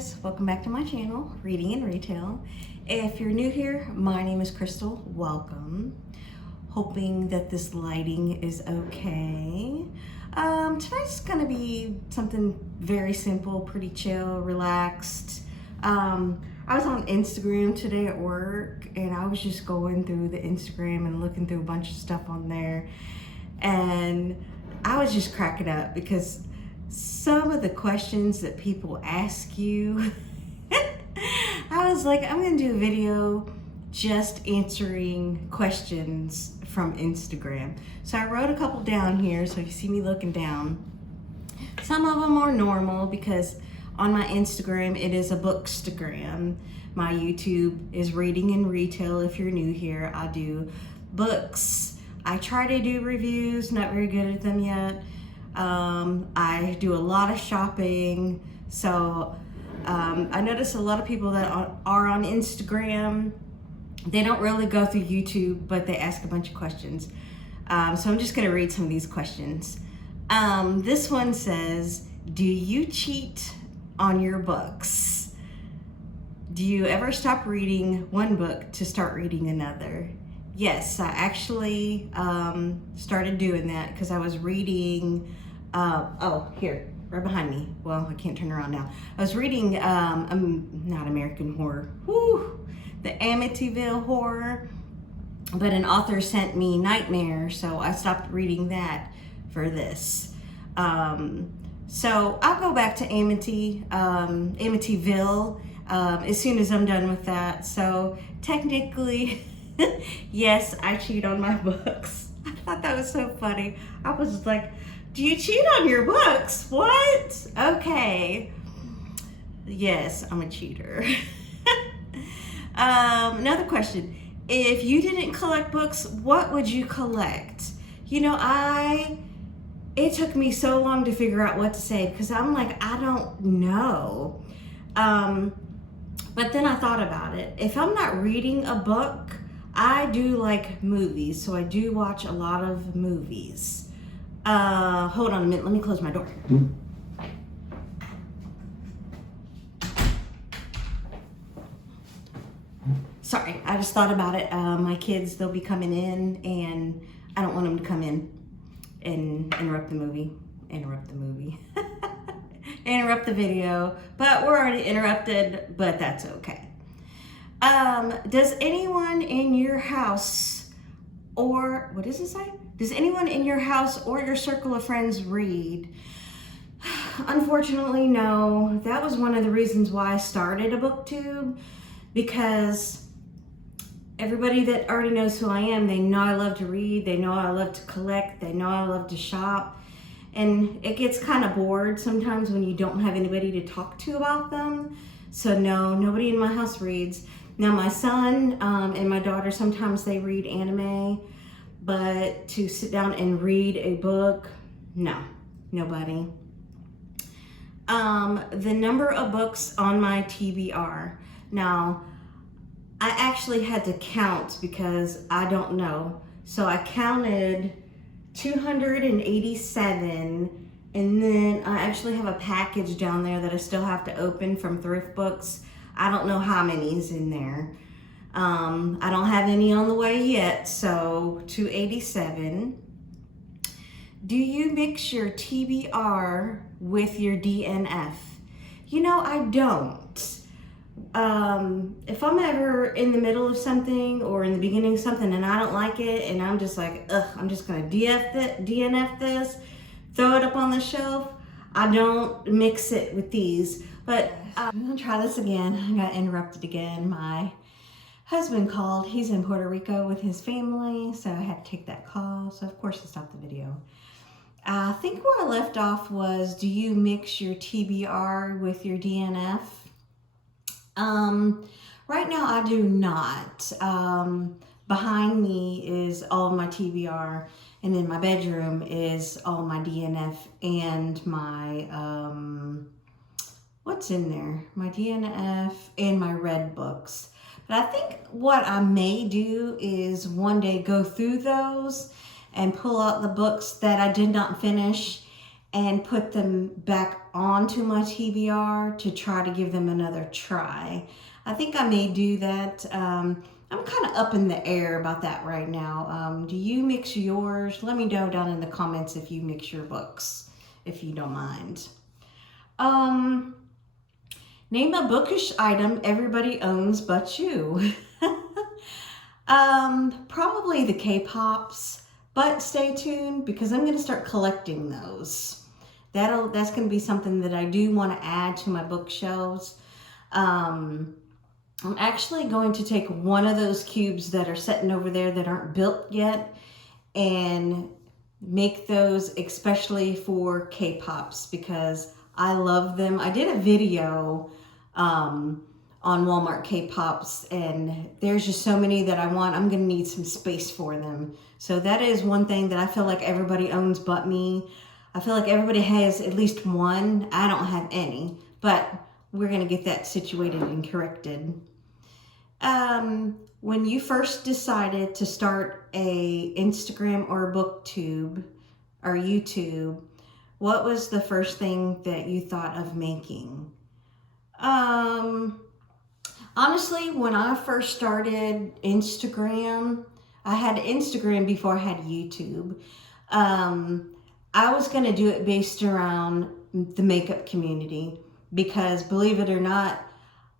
guys, welcome back to my channel, Reading and Retail. If you're new here, my name is Crystal. Welcome. Hoping that this lighting is okay. Tonight's gonna be something very simple, pretty chill, relaxed. I was on Instagram today at work and I was just going through the Instagram and looking through a bunch of stuff on there, and I was just cracking up because some of the questions that people ask you, I was like, I'm gonna do a video just answering questions from Instagram. So I wrote a couple down here, so if you see me looking down, some of them are normal because on my Instagram, it is a bookstagram. My YouTube is Reading and Retail. If you're new here, I do books. I try to do reviews, not very good at them yet. I do a lot of shopping, so I notice a lot of people that are on Instagram, they don't really go through YouTube, but they ask a bunch of questions. So I'm just gonna read some of these questions. This one says, do you cheat on your books? Do you ever stop reading one book to start reading another? Yes, I actually started doing that because I was reading, oh, here, right behind me. Well, I can't turn around now. I was reading, not American Horror, the Amityville Horror, but an author sent me Nightmare, so I stopped reading that for this. So I'll go back to Amityville as soon as I'm done with that. So technically, yes, I cheat on my books. I thought that was so funny. I was just like, do you cheat on your books? What? Okay. Yes, I'm a cheater. Another question. If you didn't collect books, what would you collect? You know, it took me so long to figure out what to say because I'm like, I don't know. But then I thought about it. If I'm not reading a book, I do like movies, so I do watch a lot of movies. Hold on a minute, let me close my door. Sorry, I just thought about it. My kids, they'll be coming in and I don't want them to come in and interrupt the video, but we're already interrupted, but that's okay. Does anyone in your house, or what does it say? Does anyone in your house or your circle of friends read? Unfortunately, no. That was one of the reasons why I started a booktube, because everybody that already knows who I am, they know I love to read, they know I love to collect, they know I love to shop. And it gets kind of bored sometimes when you don't have anybody to talk to about them. So no, nobody in my house reads. Now my son and my daughter, sometimes they read anime, but to sit down and read a book, no, nobody. The number of books on my TBR. Now, I actually had to count because I don't know. So I counted 287, and then I actually have a package down there that I still have to open from Thrift Books. I don't know how many is in there. I don't have any on the way yet, so 287. Do you mix your TBR with your DNF? You know, I don't. If I'm ever in the middle of something or in the beginning of something and I don't like it and I'm just like, ugh, I'm just gonna DNF this, throw it up on the shelf, I don't mix it with these. But I'm gonna try this again. I got interrupted again. My husband called. He's in Puerto Rico with his family, so I had to take that call. So of course I stopped the video. I think where I left off was, do you mix your TBR with your DNF? Right now I do not. Behind me is all of my TBR, and then my bedroom is all my DNF and my, what's in there? My DNF and my read books. But I think what I may do is one day go through those and pull out the books that I did not finish and put them back onto my TBR to try to give them another try. I think I may do that. I'm kind of up in the air about that right now. Do you mix yours? Let me know down in the comments if you mix your books, if you don't mind. Name a bookish item everybody owns but you. Probably the K-pops, but stay tuned because I'm going to start collecting those. That's going to be something that I do want to add to my bookshelves. I'm actually going to take one of those cubes that are sitting over there that aren't built yet and make those especially for K-pops because I love them. I did a video on Walmart K-pops and there's just so many that I want. I'm going to need some space for them. So that is one thing that I feel like everybody owns but me. I feel like everybody has at least one. I don't have any, but we're going to get that situated and corrected. When you first decided to start a Instagram or a booktube or YouTube, what was the first thing that you thought of making? Honestly, when I first started Instagram, I had Instagram before I had YouTube. I was going to do it based around the makeup community because believe it or not,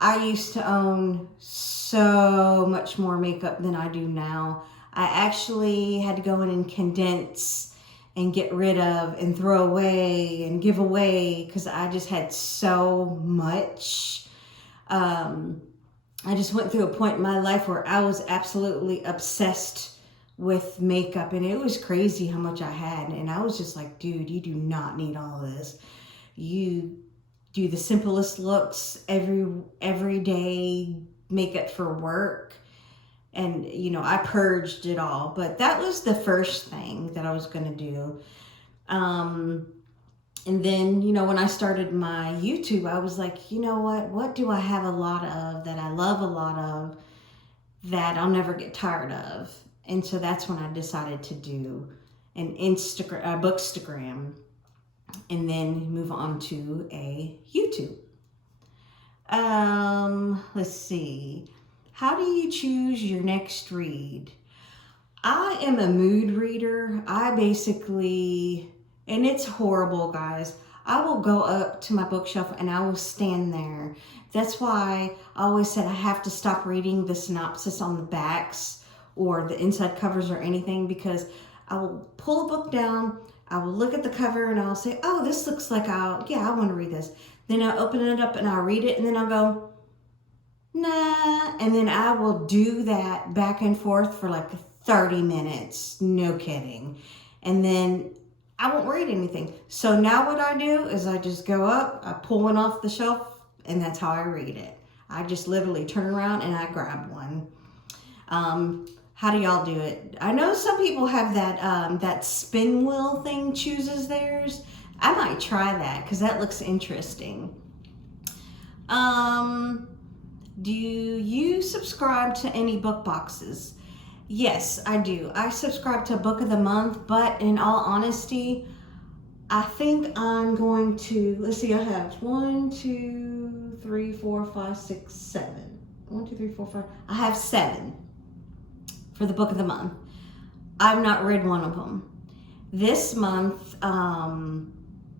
I used to own so much more makeup than I do now. I actually had to go in and condense and get rid of and throw away and give away because I just had so much. I just went through a point in my life where I was absolutely obsessed with makeup and it was crazy how much I had. And I was just like, dude, you do not need all this. You do the simplest looks every day, makeup for work. And, you know, I purged it all. But that was the first thing that I was going to do. And then, you know, when I started my YouTube, I was like, you know what do I have a lot of that I love a lot of that I'll never get tired of? And so that's when I decided to do an Bookstagram and then move on to a YouTube. Let's see. How do you choose your next read? I am a mood reader. I basically, and it's horrible, guys. I will go up to my bookshelf and I will stand there. That's why I always said I have to stop reading the synopsis on the backs or the inside covers or anything because I will pull a book down, I will look at the cover and I'll say, oh, this looks like I want to read this. Then I'll open it up and I'll read it and then I'll go, nah. And then I will do that back and forth for like 30 minutes. No kidding. And then I won't read anything. So now what I do is I just go up, I pull one off the shelf, and that's how I read it. I just literally turn around and I grab one. How do y'all do it? I know some people have that spin wheel thing chooses theirs. I might try that because that looks interesting. Do you subscribe to any book boxes? Yes, I do. I subscribe to Book of the Month, but in all honesty, I think I'm going to, let's see, I have 1, 2, 3, 4, 5, 6, 7. 1, 2, 3, 4, 5. I have 7 for the Book of the Month. I've not read one of them. This month,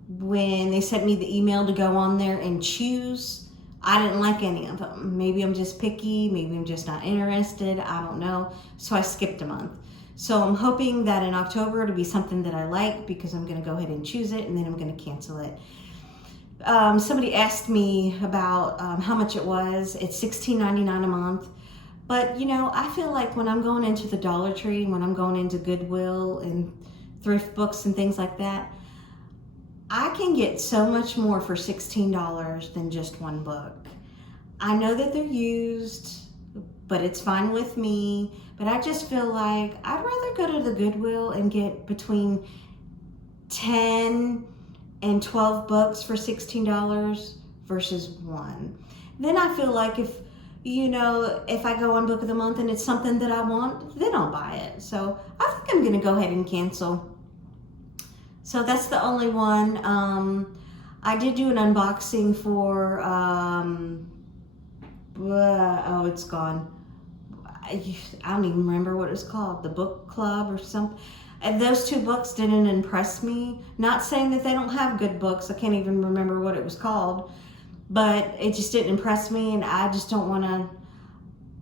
when they sent me the email to go on there and choose, I didn't like any of them. Maybe I'm just picky, maybe I'm just not interested, I don't know. So I skipped a month. So I'm hoping that in October it'll be something that I like because I'm gonna go ahead and choose it and then I'm gonna cancel it. Somebody asked me about how much it was. It's $16.99 a month. But you know, I feel like when I'm going into the Dollar Tree, when I'm going into Goodwill and thrift books and things like that, I can get so much more for $16 than just one book. I know that they're used, but it's fine with me. But I just feel like I'd rather go to the Goodwill and get between 10 and 12 books for $16 versus one. Then I feel like if I go on Book of the Month and it's something that I want, then I'll buy it. So I think I'm gonna go ahead and cancel. So that's the only one. I did do an unboxing for, oh, it's gone. I don't even remember what it was called, the book club or something. And those two books didn't impress me. Not saying that they don't have good books. I can't even remember what it was called, but it just didn't impress me, and I just don't want to.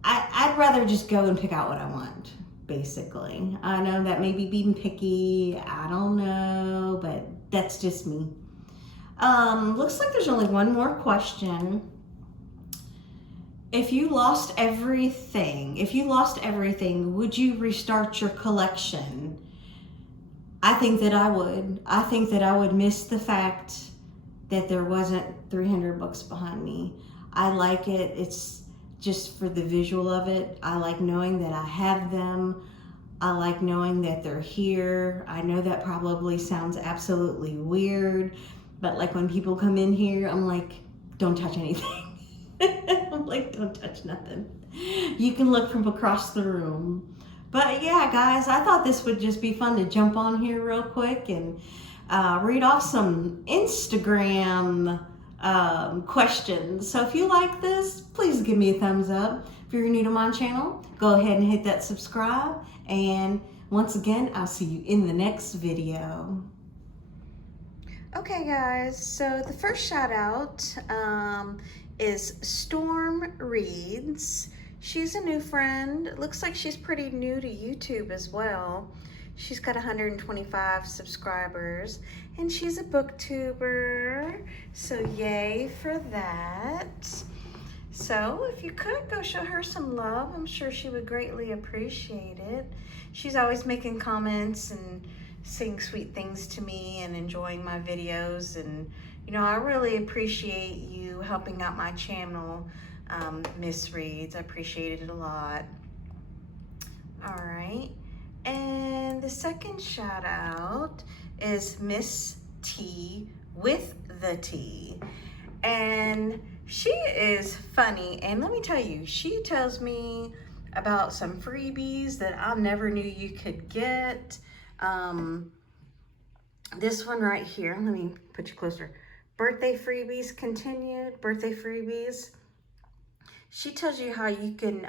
I'd rather just go and pick out what I want, basically. I know that may be being picky. I don't know, but that's just me. Looks like there's only one more question. If you lost everything, would you restart your collection? I think that I would. I think that I would miss the fact that there wasn't 300 books behind me. I like it. It's just for the visual of it. I like knowing that I have them. I like knowing that they're here. I know that probably sounds absolutely weird, but like when people come in here, I'm like, don't touch anything. I'm like, don't touch nothing. You can look from across the room. But yeah, guys, I thought this would just be fun to jump on here real quick and read off some Instagram questions. So if you like this, please give me a thumbs up. If you're new to my channel, go ahead and hit that subscribe. And once again, I'll see you in the next video. Okay, guys, so the first shout out is Storm Reads. She's a new friend. It looks like she's pretty new to YouTube as well. She's got 125 subscribers, and she's a booktuber, so yay for that. So if you could go show her some love, I'm sure she would greatly appreciate it. She's always making comments and saying sweet things to me and enjoying my videos, and you know, I really appreciate you helping out my channel, Miss Reads. I appreciate it a lot. All right, and the second shout out is Miss T with the T, and she is funny, and let me tell you, she tells me about some freebies that I never knew you could get. This one right here, let me put you closer. Birthday freebies continued, birthday freebies. She tells you how you can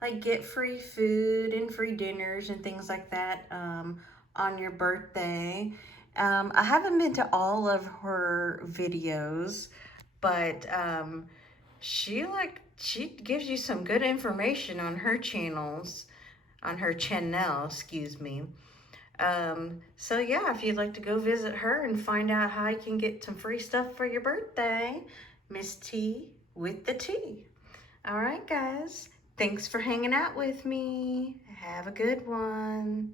like get free food and free dinners and things like that on your birthday. I haven't been to all of her videos, but she gives you some good information on her channels, excuse me. So yeah, if you'd like to go visit her and find out how you can get some free stuff for your birthday, Miss T with the T. All right, guys, thanks for hanging out with me. Have a good one.